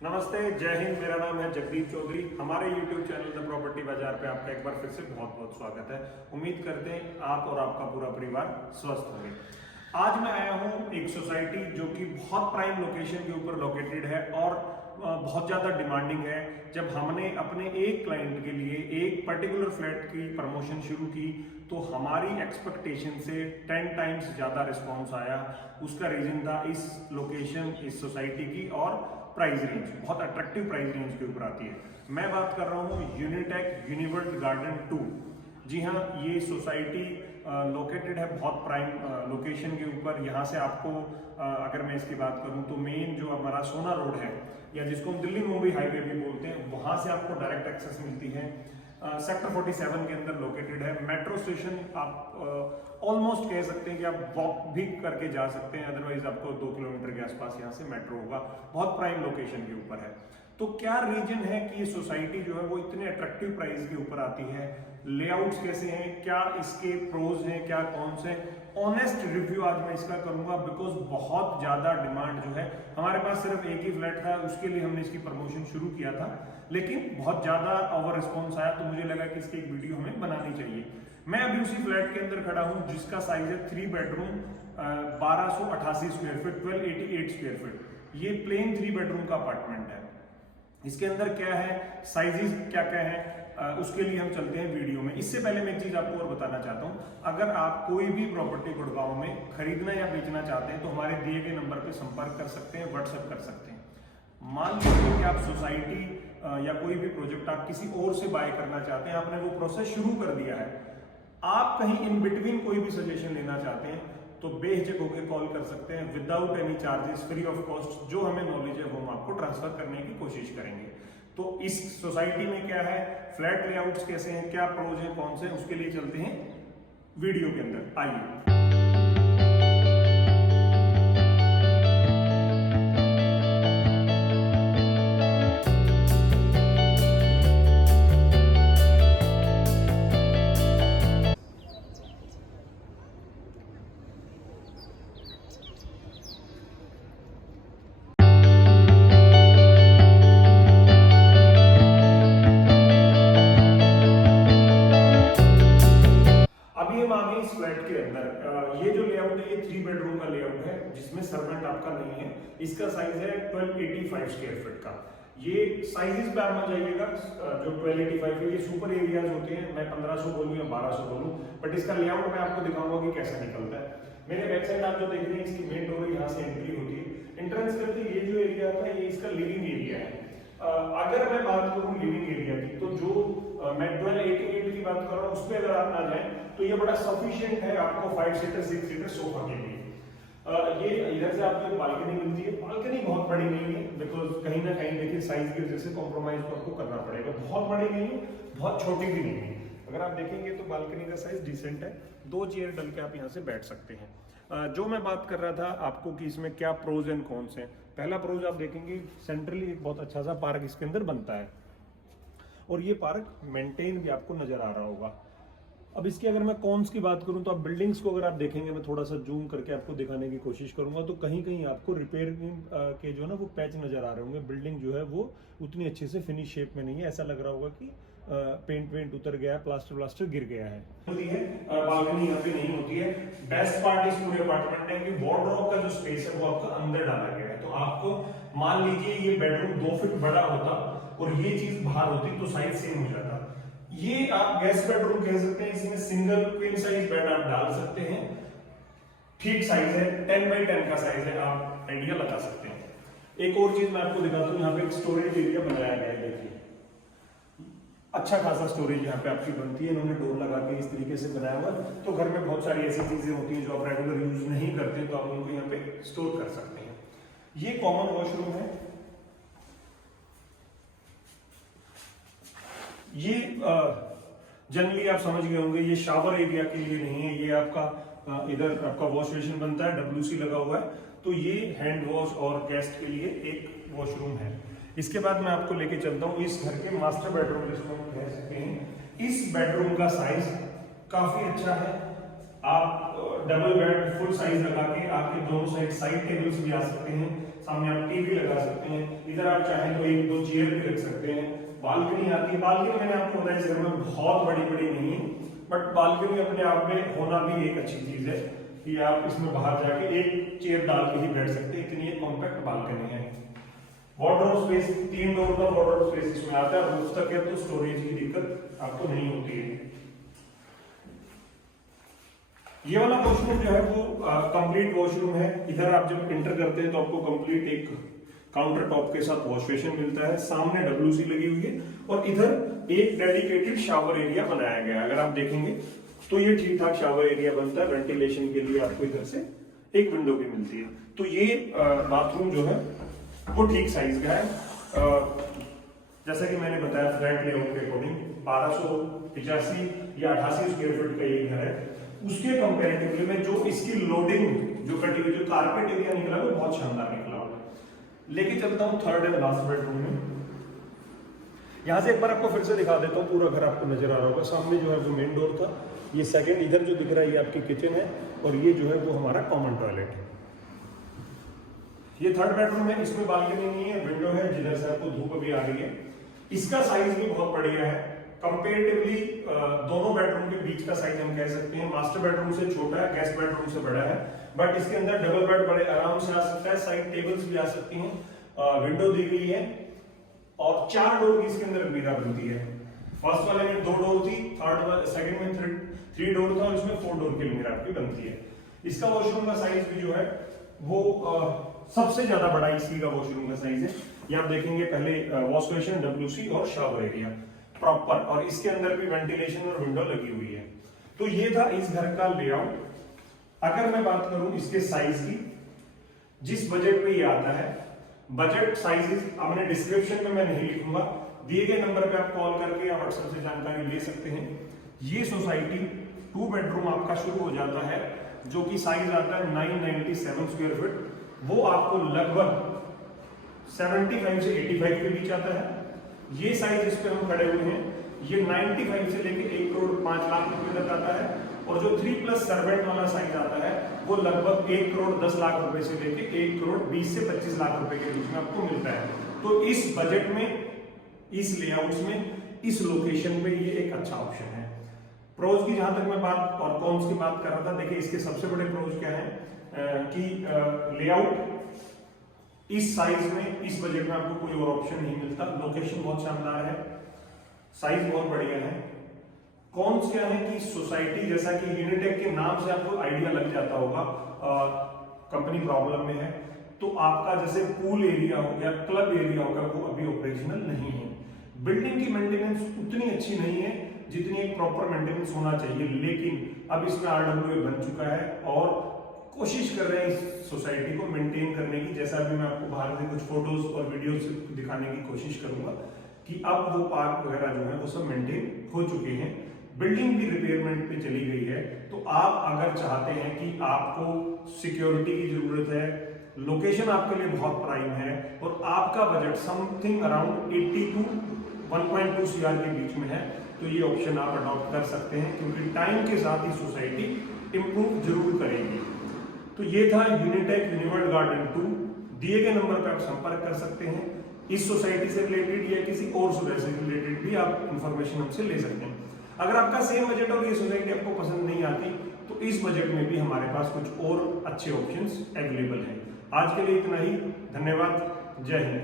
नमस्ते, जय हिंद। मेरा नाम है जगदीप चौधरी। हमारे YouTube चैनल द प्रॉपर्टी बाजार पे आपका एक बार फिर से बहुत बहुत स्वागत है। उम्मीद करते हैं आप और आपका पूरा परिवार स्वस्थ होंगे। आज मैं आया हूँ एक सोसाइटी जो कि बहुत प्राइम लोकेशन के ऊपर लोकेटेड है और बहुत ज़्यादा डिमांडिंग है। जब हमने अपने एक क्लाइंट के लिए एक पर्टिकुलर फ्लैट की प्रमोशन शुरू की तो हमारी एक्सपेक्टेशन से 10 टाइम्स ज़्यादा रिस्पॉन्स आया। उसका रीज़न था इस लोकेशन, इस सोसाइटी की और प्राइस रेंज, बहुत अट्रैक्टिव प्राइस रेंज के ऊपर आती है। मैं बात कर रहा हूँ यूनिटेक यूनिवर्ल्ड गार्डन 2। जी हाँ, ये सोसाइटी लोकेटेड है बहुत प्राइम लोकेशन के ऊपर। यहाँ से आपको अगर मैं इसकी बात करूँ तो मेन जो हमारा सोना रोड है या जिसको हम दिल्ली मुंबई हाईवे भी बोलते हैं, वहाँ से आपको डायरेक्ट एक्सेस मिलती है। सेक्टर 47 के अंदर लोकेटेड है। मेट्रो स्टेशन आप ऑलमोस्ट कह सकते हैं कि आप वॉक भी करके जा सकते हैं, अदरवाइज आपको 2 किलोमीटर के आसपास यहाँ से मेट्रो होगा। बहुत प्राइम लोकेशन के ऊपर है। तो क्या रीजन है कि ये सोसाइटी जो है वो इतने अट्रैक्टिव प्राइस के ऊपर आती है? लेआउट्स कैसे हैं, क्या इसके प्रोज हैं, क्या कॉन्स हैं? ऑनेस्ट रिव्यू आज मैं इसका करूंगा, बिकॉज बहुत ज्यादा डिमांड जो है। हमारे पास सिर्फ एक ही फ्लैट था, उसके लिए हमने इसकी प्रमोशन शुरू किया था, लेकिन बहुत ज्यादा ओवर रिस्पॉन्स आया तो मुझे लगा कि इसकी एक वीडियो हमें बनानी चाहिए। मैं अभी उसी फ्लैट के अंदर खड़ा हूं जिसका साइज है 3 bedroom 1288 square feet, 1288 square feet. ये प्लेन 3 बेडरूम का अपार्टमेंट है। इसके अंदर क्या है, साइजेस क्या क्या है, उसके लिए हम चलते हैं वीडियो में। इससे पहले मैं एक चीज आपको और बताना चाहता हूं, अगर आप कोई भी प्रॉपर्टी गुड़गांव में खरीदना या बेचना चाहते हैं तो हमारे दिए गए नंबर पे संपर्क कर सकते हैं, व्हाट्सएप कर सकते हैं। मान लीजिए कि आप सोसाइटी या कोई भी प्रोजेक्ट आप किसी और से बाय करना चाहते हैं, आपने वो प्रोसेस शुरू कर दिया है, आप कहीं इन बिटवीन कोई भी सजेशन लेना चाहते हैं तो बेहिचक होकर कॉल कर सकते हैं, without any charges, free of cost. जो हमें नॉलेज है वो हम आपको ट्रांसफर करने की कोशिश करेंगे। तो इस सोसाइटी में क्या है, फ्लैट लेआउट्स कैसे हैं, क्या प्रोज हैं, कौन से, उसके लिए चलते हैं वीडियो के अंदर। आइए। इस फ्लैट के अंदर ये जो लेआउट है, ये 3 बेडरूम का लेआउट है जिसमें सर्वेंट आपका नहीं है। इसका साइज है 1285 स्क्वायर फीट का। ये साइजेस पे आप मत जाइएगा, जो 1285 है ये सुपर एरियाज होते हैं। मैं 1500 बोलूं या 1200 बोलूं, बट इसका लेआउट मैं आपको दिखाऊंगा कि कैसा निकलता है। मेरे बैक साइड आप जो देख रहे हैं, इसकी मेन डोर यहाँ से एंट्री होती है। एंट्रेंस करते ये जो एरिया होता है ये इसका लिविंग एरिया है। अगर मैं बात करूं लिविंग एरिया की, तो जो मैं 1288 की बात कर रहा हूं उस पर अगर आप ना जाए तो ये बड़ा सफिशिएंट है आपको 5 सीटर 6 सीटर सोफा के लिए। ये इधर से आपको बालकनी मिलती है। बालकनी बहुत बड़ी नहीं है, बिकॉज कहीं ना कहीं देखिए साइज की वजह से कॉम्प्रोमाइज आपको करना पड़ेगा। बहुत बड़ी नहीं है, बहुत छोटी भी नहीं है। अगर आप देखेंगे तो बालकनी का साइज डिसेंट है। 2 चेयर डल के आप यहाँ से बैठ सकते हैं। जो मैं बात कर रहा था आपको कि इसमें क्या प्रोज एंड कॉन्स हैं। पहला प्रोज आप देखेंगे, सेंट्रली एक बहुत अच्छा सा पार्क इसके अंदर बनता है और ये पार्क मेंटेन भी आपको नजर आ रहा होगा। अब इसकी अगर मैं कॉन्स की बात करूं तो आप बिल्डिंग्स को अगर आप देखेंगे, मैं थोड़ा सा जूम करके आपको दिखाने की कोशिश करूंगा, तो कहीं कहीं आपको रिपेयर के जो है ना वो पैच नजर आ रहे होंगे। बिल्डिंग जो है वो उतनी अच्छे से फिनिश शेप में नहीं है। ऐसा लग रहा होगा कि पेंट वेंट उतर गया है, प्लास्टर गिर गया है। बालकनी यहाँ पे नहीं होती है। बेस्ट पार्ट इस पूरे अपार्टमेंट है कि वार्डरोब का जो स्पेस है वो आपका अंदर डाला गया है। तो आपको मान लीजिए ये बेडरूम 2 फीट बड़ा होता और ये चीज बाहर होती तो साइज सेम हो जाता। ये आप गेस्ट बेडरूम कह सकते हैं। इसमें सिंगल क्वीन साइज बेड आप डाल सकते हैं। ठीक साइज है, 10 बाई 10 का साइज है, आप आइडिया लगा सकते हैं। एक और चीज मैं आपको दिखाता हूँ, यहाँ पे एक स्टोरेज एरिया बनाया गया है। देखिए अच्छा खासा स्टोरेज यहाँ पे आपकी बनती है। इन्होंने डोर लगा के इस तरीके से बनाया हुआ। तो घर में बहुत सारी ऐसी चीजें होती हैं जो आप रेगुलर यूज नहीं करते, तो आप उनको यहाँ पे स्टोर कर सकते हैं। ये कॉमन वॉशरूम है। ये जनरली आप समझ गए होंगे, ये शावर एरिया के लिए नहीं है। ये आपका इधर आपका वॉश बेसिन बनता है, WC लगा हुआ है, तो ये हैंड वॉश और गेस्ट के लिए एक वॉशरूम है। इसके बाद मैं आपको लेके चलता हूँ इस घर के मास्टर बेडरूम जिसको हम कह सकते हैं। इस बेडरूम का साइज काफी अच्छा है। आप डबल बेड फुल साइज लगा के आपके दोनों साइड टेबल्स भी आ सकते हैं, सामने आप टीवी लगा सकते हैं, इधर आप चाहें तो एक दो चेयर भी रख सकते हैं। बालकनी आती है, बालकनी मैंने आपको बताया इस घर में बहुत बड़ी बड़ी नहीं है, बट बालकनी अपने आप में होना भी एक अच्छी चीज है कि आप इसमें बाहर जाके एक चेयर डाल के ही बैठ सकते हैं, इतनी एक कॉम्पैक्ट बालकनी है। वार्डरोब स्पेस, 3 डोर का वार्डरोब स्पेस इसमें आता है, रूफ तक है तो स्टोरेज की दिक्कत आपको नहीं होती है। ये वाला वॉशरूम जो है वो कंप्लीट वॉशरूम है। इधर आप जब एंटर करते हैं तो आपको कंप्लीट एक काउंटर टॉप के साथ वॉश बेसिन मिलता है, सामने WC लगी हुई है और इधर एक डेडिकेटेड शावर एरिया बनाया गया है। अगर आप देखेंगे तो ये ठीक ठाक शावर एरिया बनता है, वेंटिलेशन के लिए आपको इधर से एक विंडो भी मिलती है। तो ये बाथरूम जो है वो ठीक साइज का है। जैसा कि मैंने बताया फ्लैट लेआउट के अकॉर्डिंग 1285 या 88 स्क्वायर फीट का ये घर है, उसके कंपैरेटिवली में जो इसकी लोडिंग जो कटी हुई जो कारपेट एरिया निकला वो बहुत शानदार निकला। लेके चलता हूँ थर्ड एंड लास्ट बेडरूम में। यहाँ से एक बार आपको फिर से दिखा देता हूँ, पूरा घर आपको नजर आ रहा होगा। सामने जो है वो मेन डोर था, ये सेकंड इधर जो दिख रहा है ये आपकी किचन है और ये जो है वो हमारा कॉमन टॉयलेट है। ये थर्ड बेडरूम है, इसमें बालकनी नहीं है, विंडो है जिधर से आपको धूप भी आ रही है। इसका साइज भी बहुत बढ़िया है कंपेरेटिवली, दोनों बेडरूम के बीच का साइज हम कह सकते हैं। मास्टर बेडरूम से छोटा है, गेस्ट बेडरूम से बड़ा है, बट इसके अंदर डबल बेड बड़े आराम से आ सकता है, साइड टेबल्स भी आ सकती हैं, विंडो दी गई है और 4 डोर की इसके अंदर अलमीरा बनती है। फर्स्ट वाले में 2 डोर थी, थर्ड वाले सेकंड में 3 डोर था और इसमें 4 डोर की अलमीरा आपकी बनती है। इसका वॉशरूम का साइज भी जो है वो सबसे ज्यादा बड़ा इसी का वॉशरूम का साइज है। ये आप देखेंगे पहले वॉश बेसिन, WC और शावर एरिया प्रॉपर, और इसके अंदर भी वेंटिलेशन और विंडो लगी हुई है। तो ये था इस घर का लेआउट। अगर मैं बात करूं इसके साइज की, जिस बजट में ये आता है, बजट साइजेस हमने डिस्क्रिप्शन में मैं नहीं लिखूंगा, दिए गए नंबर पे आप कॉल करके या व्हाट्सएप से जानकारी ले सकते हैं। ये सोसाइटी 2 बेडरूम आपका शुरू हो जाता है जो कि साइज आता है 997 स्क्वायर फीट, वो आपको लगभग 75 से 85 के बीच आता है। ये साइज इस पे हम खड़े हुए हैं, ये 95 से लेके 1 करोड़ 5 लाख रुपए तक आता है, और जो 3+ सर्वेंट वाला साइज आता है वो लगभग 1 करोड़ 10 लाख रुपए से लेके 1 करोड़ 20 से 25 लाख रुपए के बीच में आपको मिलता है। तो इस बजट में, इस लेआउट्स में, इस लोकेशन पे ये एक अच्छा ऑप्शन है। प्रोज की जहां तक मैं बात और कॉन्स की बात कर रहा था, देखिए इसके सबसे बड़े प्रोज क्या है कि लेआउट इस साइज में, इस बजट में आपको कोई और ऑप्शन नहीं मिलता। लोकेशन बहुत शानदार है, साइज बहुत बढ़िया है। कॉन्स क्या है कि सोसाइटी, जैसा कि यूनिटेक के नाम से आपको आइडिया लग जाता होगा, कंपनी प्रॉब्लम में है, तो आपका जैसे पूल एरिया हो गया, क्लब एरिया हो गया, वो अभी ऑपरेशनल नहीं है। बिल्डिंग की मेंटेनेंस उतनी अच्छी नहीं है जितनी एक प्रॉपर मेंटेनेंस होना चाहिए, लेकिन अब इसमें RWA बन चुका है और कोशिश कर रहे हैं इस सोसाइटी को मेंटेन करने की। जैसा भी मैं आपको बाहर से कुछ फोटोज और वीडियोस दिखाने की कोशिश करूंगा कि अब वो पार्क वगैरह जो है वो सब मेंटेन हो चुके हैं, बिल्डिंग भी रिपेयरमेंट पे चली गई है। तो आप अगर चाहते हैं कि आपको सिक्योरिटी की जरूरत है, लोकेशन आपके लिए बहुत प्राइम है और आपका budget something around 80 to 1.2 CR के बीच में है, तो ये ऑप्शन आप अडॉप्ट कर सकते हैं, क्योंकि टाइम के साथ ही सोसाइटी इंप्रूव जरूर करेगी। तो ये था यूनिटेक यूनिवर्ल्ड गार्डन 2। दिए गए नंबर पर आप संपर्क कर सकते हैं। इस सोसाइटी से रिलेटेड या किसी और सोसाइटी से रिलेटेड भी आप इंफॉर्मेशन हमसे ले सकते हैं। अगर आपका सेम बजट और ये सोसाइटी आपको पसंद नहीं आती तो इस बजट में भी हमारे पास कुछ और अच्छे ऑप्शंस अवेलेबल हैं। आज के लिए इतना ही, धन्यवाद, जय हिंद।